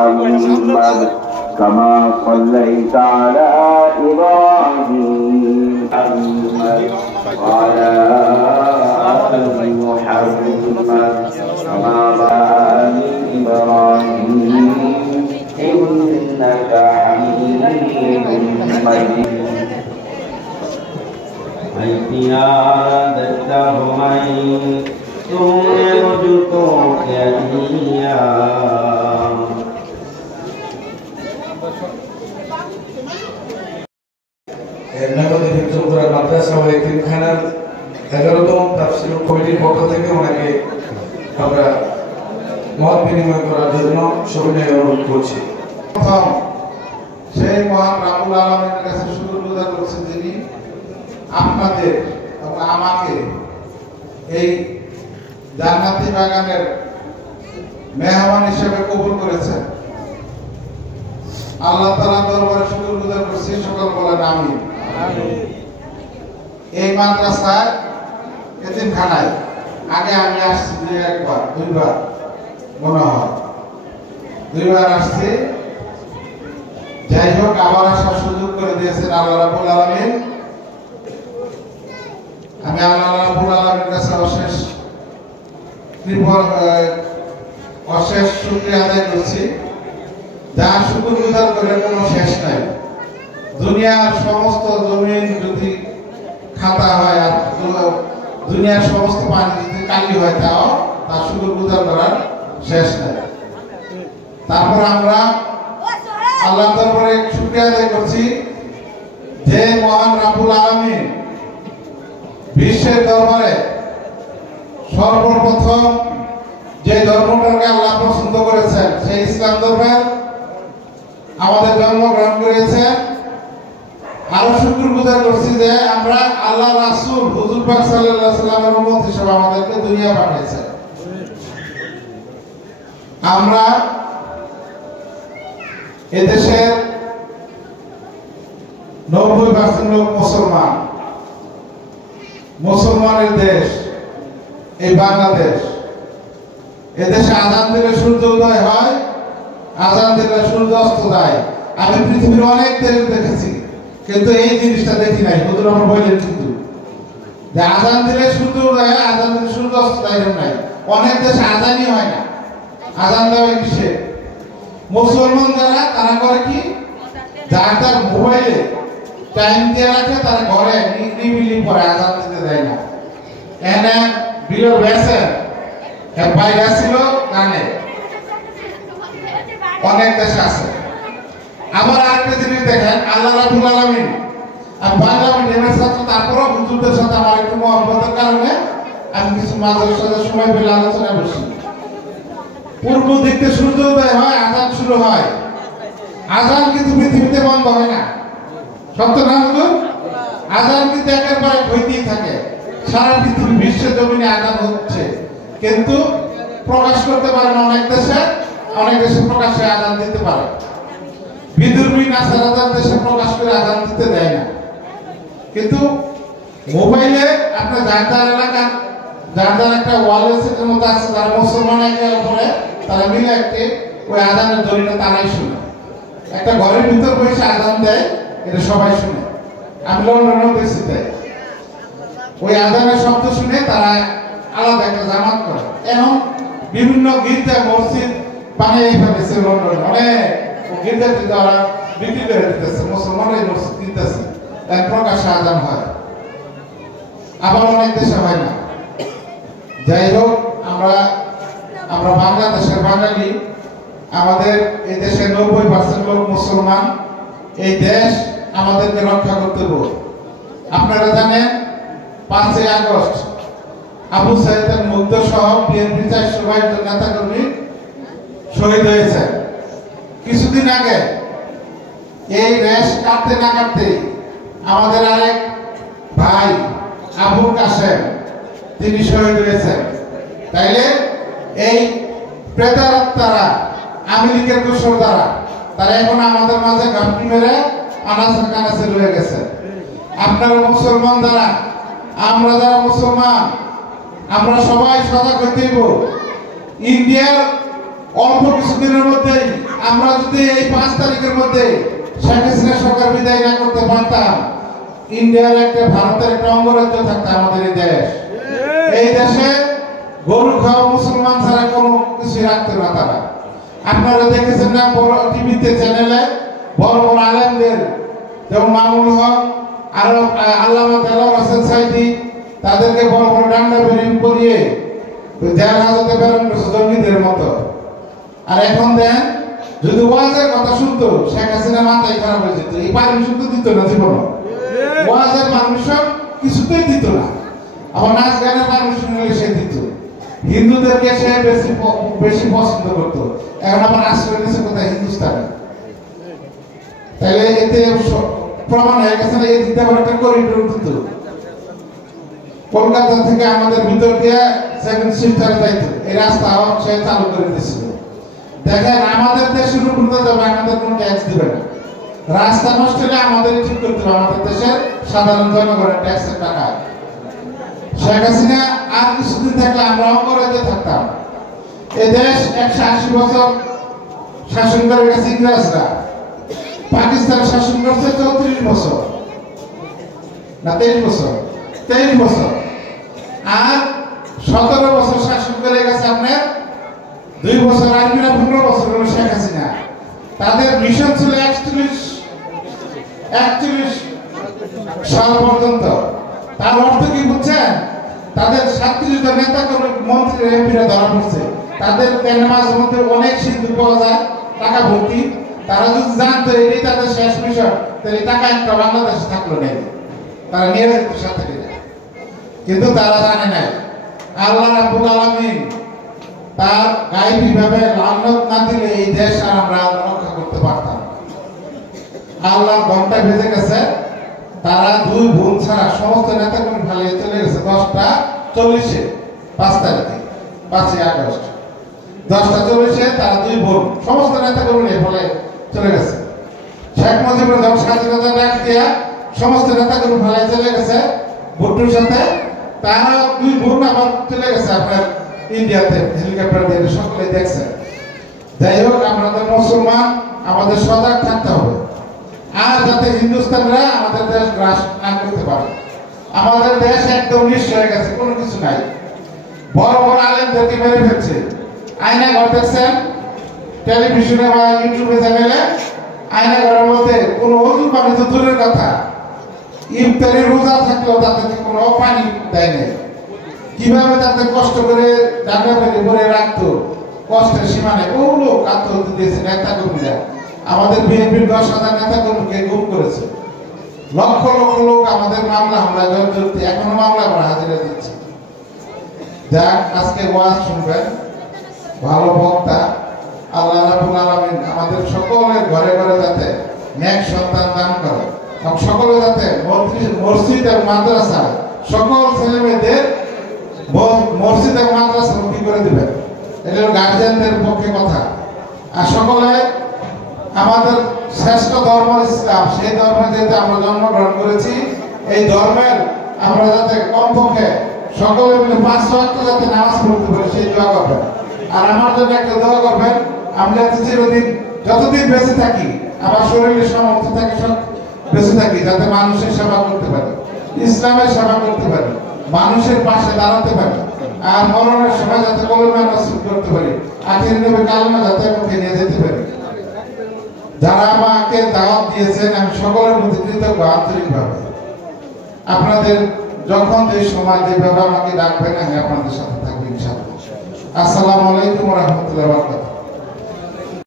محمد كما صليت على إبراهيم محمد وعلى آل محمد كما باركت إبراهيم إنك حميد مجيد মাদ্রাসা ও এতিমখানার 11তম তাফসীর কমিটির পক্ষ থেকে ওনাকে আমরা মত বিনিময় করার জন্য সবিনয় অনুরোধ করছি। সেই মহান রাব্বুল আলামিনের কাছে শুকরগুজার করছি যিনি আপনাদের এবং আমাকে এই জান্নাতি বাগানের মেহমান হিসেবে কবুল করেছেন। আল্লাহ তাআলার দরবারে শুকরগুজার করছি, সকল বলেন আমিন। এই মাদ্রাসায় এতিমখানায় আগে আমি আসছি দুইবার মনে হয়, দুইবার আসছি। যাই হোক, আবার আসার সুযোগ করে দিয়েছেন আল্লাহ রাব্বুল আলামিন। আমি আল্লাহ রাব্বুল আলামিনের কাছে অশেষ শুকরিয়া আদায় করছি। যার শুকরগুজার করে কোনো শেষ নাই। দুনিয়ার সমস্ত জমিন যদি খাতা হয় আর দুনিয়ার সমস্ত পানি যদি কালি হয় তাও তার শুকরগুজার করার শেষ নাই। তারপর আমরা আল্লাহর দরবারে শুকরিয়া আদায় করছি যে মহান রাব্বুল আলামিন বিশ্বের দরবারে সর্বপ্রথম যে ধর্মটাকে আল্লাহ পছন্দ করেছেন সেই ইসলাম ধর্মে আমাদের জন্মগ্রহণ করেছেন। আরো শুকরগুজার করছি যে আমরা আল্লাহ রাসূল হুজুর পাক সাল্লাল্লাহু আলাইহি ওয়াসাল্লামের উম্মত হিসেবে আমাদেরকে দুনিয়া পাঠিয়েছেন। আমরা এদেশের 90% লোক মুসলমান, মুসলমানের দেশ এই বাংলাদেশ। এদেশে আজান দিলে সূর্য উদয় হয়, আজান দিলে সূর্য অস্ত যায়। আমি পৃথিবীর অনেক দেশ দেখেছি, কিন্তু এই জিনিসটা দেখি নাই। হুজুর আমার বললেন কিন্তু যে আজান দিলে সূর্য উদয় হয়, আজান দিলে সূর্য অস্ত যায় নাই। অনেক দেশে আজানই হয় না। আজান দেওয়া কিসে? মুসলমান যারা তারা করে কি, যার তার মোবাইলে টাইম দিয়ে রাখে, তারা ঘরে নিরিবিলি পরে আজান দিতে দেয় না। এনে বিলো বেসে বাইরে ছিল গানে অনেক দেশে আছে। আবার আরেকটা জিনিস দেখেন, আল্লাহ রাব্বুল আলামিন আর বাংলা মিডিয়ামের ছাত্র, তারপরও হুজুরদের সাথে আমার একটু মহব্বতের কারণে আমি কিছু মাদ্রাসার সময় পেলে আলোচনা বসি। পূর্ব দিক থেকে সূর্য উদয় হয়, আজান শুরু হয়। আজান কিন্তু পৃথিবীতে বন্ধ হয় না, সত্য না হুজুর? আজান কিন্তু একেবারে হইতেই থাকে। সারা পৃথিবী বিশ্বের জমিনে আজান হচ্ছে, কিন্তু প্রকাশ করতে পারে না। অনেক দেশে প্রকাশে আজান দিতে পারে। বিদুর্মী নাসারাদার দেশে প্রকাশ করে আজান দিতে দেয় না। কিন্তু মোবাইলে আপনার যার এলাকা যার একটা ওয়ালের সেটের মতো আছে, যারা মুসলমান একে অপরে তারা মিলে একটি ওই আজানের দড়িটা তারাই শুনে। একটা ঘরের ভিতর বসে আজান দেয়, এটা সবাই শুনে। আমি লন্ডনেও দেখছি তাই। ওই আজানের শব্দ শুনে তারা আলাদা একটা জামাত করে। এখন বিভিন্ন গির্জা মসজিদ বানিয়ে ফেলেছে লন্ডনে। অনেক গির্জাতে তারা বিক্রি করে দিতেছে, মুসলমানরাই মসজিদ কিনতেছে, তাই প্রকাশ্যে আজান হয়। আবার অনেক দেশে হয় না। যাই হোক, আমরা বাংলাদেশের বাঙালি, আমাদের এই দেশের 90% লোক মুসলমান। এই দেশ আমাদেরকে রক্ষা করতে হবে। আপনারা জানেন 5ই আগস্ট আবু সাইদের মুগ্ধ সহ বিএনপি 422 জন নেতাকর্মী শহীদ হয়েছে। কিছুদিন আগে এই রেশ কাটতে না কাটতে আমাদের আরেক ভাই আবুল কাসেম তিনি শহীদ হয়েছেন। তাইলে এই প্রেতাত্মারা, আওয়ামী লীগের দোসর দ্বারা তারা এখন আমাদের মাঝে ঘাপটি মেরে আনাচে কানাচে রয়ে গেছে। আপনারা মুসলমান দ্বারা, আমরা যারা মুসলমান, আমরা সবাই সজাগ হইতে হইব। ইন্ডিয়ার অল্প কিছুদিনের মধ্যেই আমরা যদি এই 5 তারিখের মধ্যে শেখ হাসিনা সরকার বিদায় না করতে পারতাম, ইন্ডিয়ার একটা ভারতের একটা অঙ্গরাজ্য থাকতো আমাদের এই দেশ। এই দেশে গরু খাওয়া মুসলমান ছাড়া কোনো কিছু রাখতে না তারা। আপনারা দেখেছেন না বড় টিভিতে চ্যানেলে বড় বড় আলেমদের, যেমন মামুল হক, আরো আল্লামা দেলোয়ার হোসেন সাইদি, তাদেরকে বড় বড় ডান্ডা বেরিয়ে পরিয়ে জেল হাজতে প্রেরণ করছে জঙ্গিদের মতো। আর এখন দেন, যদি ওয়াজের কথা শুনতো শেখ হাসিনা মাথায় খারাপ হয়ে যেত। এই পারমিশন তো দিত না জীবন, ওয়াজের পারমিশন কিছুতেই দিত না। আবার নাচ গানের পারমিশন হলে সে দিত। হিন্দুদেরকে সে বেশি পছন্দ করতো। এখন আবার আশ্রয় নিয়েছে কোথায়? হিন্দুস্তানে। তাহলে এতে প্রমাণ হয়ে গেছে না, এই দিতে একটা করিডোর দিত। কলকাতা থেকে আমাদের ভিতর দিয়ে 7 সিস্টার যাইতো, এই রাস্তা সে চালু করে দিয়েছিল। দেখেন আমাদের দেশের উপর তো আমাদের কোনো ট্যাক্স দিবে না। রাস্তা নষ্ট হলে আমাদের ঠিক করতে হবে, আমাদের দেশের সাধারণ জনগণের ট্যাক্সের টাকা। শেখ হাসিনা আর কিছুদিন থাকলে আমরা অঙ্গরাজ্যে থাকতাম। এই দেশ 180 বছর শাসন করে গেছে ইংরেজরা। পাকিস্তান শাসন করছে 34 বছর না 23 বছর, 23 বছর। আর 17 বছর শাসন করে গেছে আপনার 2 বছর আর্মিরা, 15 বছর হলো শেখ হাসিনা। তাদের মিশন ছিল 41 সাল পর্যন্ত। তার অর্থ কি বুঝছেন? তাদের 37 জন নেতা মন্ত্রী এমপিরা ধরা পড়ছে। তাদের মাঝে মধ্যে অনেক সিন্ধু পাওয়া যায়, টাকা ভর্তি। তারা যদি জানতো এটাই তাদের শেষ মিশন, তাহলে টাকা একটা বাংলাদেশে থাকলো না, তারা নিয়ে যেত সাথে। কিন্তু তারা জানে নাই আল্লাহ রাব্বুল আলামিন তার গায়েবী ভাবে লানত না দিলে এই দেশ আর আমরা রক্ষা করতে পারতাম। আল্লাহর ঘন্টা বেজে গেছে, তারা 2 বোন ছাড়া সমস্ত নেতাকর্মী পালিয়ে চলে গেছে। 10:40 5 তারিখে 5 আগস্ট 10:40 তারা 2 বোন সমস্ত নেতাকর্মী নিয়ে পালিয়ে চলে গেছে। শেখ মুজিবুর যখন স্বাধীনতা ডাক দিয়া সমস্ত নেতাকর্মী পালিয়ে চলে গেছে ভুট্টোর সাথে, তারা 2 বোন আবার চলে গেছে আপনার ইন্ডিয়াতে হেলিকপ্টার দিয়ে, সকলে দেখছে। যাই হোক, আমরা তো মুসলমান, আমাদের সজাগ থাকতে হবে। আর যাতে হিন্দুস্তানরা আমাদের দেশ গ্রাস না করতে পারে। আমাদের দেশ একদম নিঃস্ব হয়ে গেছে, কোনো কিছু নাই। বড় বড় আলেমদেরকে মেরে ফেলছে। আয়না ঘর দেখছেন টেলিভিশনে বা ইউটিউবে চ্যানেলে, আয়না ঘরের মধ্যে কোনো ওযু পানি তো দূরের কথা, ইফতারের রোজা থাকলেও তাদেরকে কোনো পানি দেয় নাই। কিভাবে তাদের কষ্ট করে জায়গা করে রাখতো, কষ্টের সীমা নেই। বহু লোক আত্মহত্যা দিয়েছে নেতা কর্মীরা। আমাদের বিএনপির 10,000 নেতা কর্মীকে গুম করেছে। লক্ষ লক্ষ লোক আমাদের মামলা হামলা জড়িত, এখনো মামলা আমরা হাজিরা দিচ্ছি। যাক, আজকে ওয়াজ শুনবেন, ভালো বক্তা। আল্লাহ রাব্বুল আলামিন আমাদের সকলের ঘরে ঘরে যাতে নেক সন্তান দান করে, এবং সকলে যাতে মসজিদ এবং মাদ্রাসা সকল ছেলে মেয়েদের মসজিদ এবং মাদ্রাসা মুক্তি করে দিবেন। এটা গার্জিয়ানদের পক্ষে কথা। আর সকলে আমাদের শ্রেষ্ঠ ধর্ম ইসলাম, সেই ধর্মে যেহেতু আমরা জন্মগ্রহণ করেছি, এই ধর্মের আমরা যাতে কমপক্ষে সকলে মিলে 5 ওয়াক্ত যাতে নামাজ পড়তে পারি, সেই দোয়া করবেন। আর আমার জন্য একটা দোয়া করবেন, আমি যাতে চিরদিন যতদিন বেঁচে থাকি, আমার শরীরের সামর্থ্য থাকে, সব বেঁচে থাকি, যাতে মানুষের সেবা করতে পারি, ইসলামের সেবা করতে পারি, মানুষের পাশে দাঁড়াতে পারি। আর মরণের সময় যাতে কলমা নসিব করতে পারি, আখির নবী কালেমা যাতে আমাকে নিয়ে যেতে পারি। যারা আমাকে দাওয়াত দিয়েছেন, আমি সকলের প্রতি কৃতজ্ঞ আন্তরিকভাবে। আপনাদের যখন যে সময় যেভাবে আমাকে ডাকবেন, আমি আপনাদের সাথে থাকবো ইনশাআল্লাহ। আসসালামু আলাইকুম ওয়া রাহমাতুল্লাহি ওয়া বারাকাতুহু।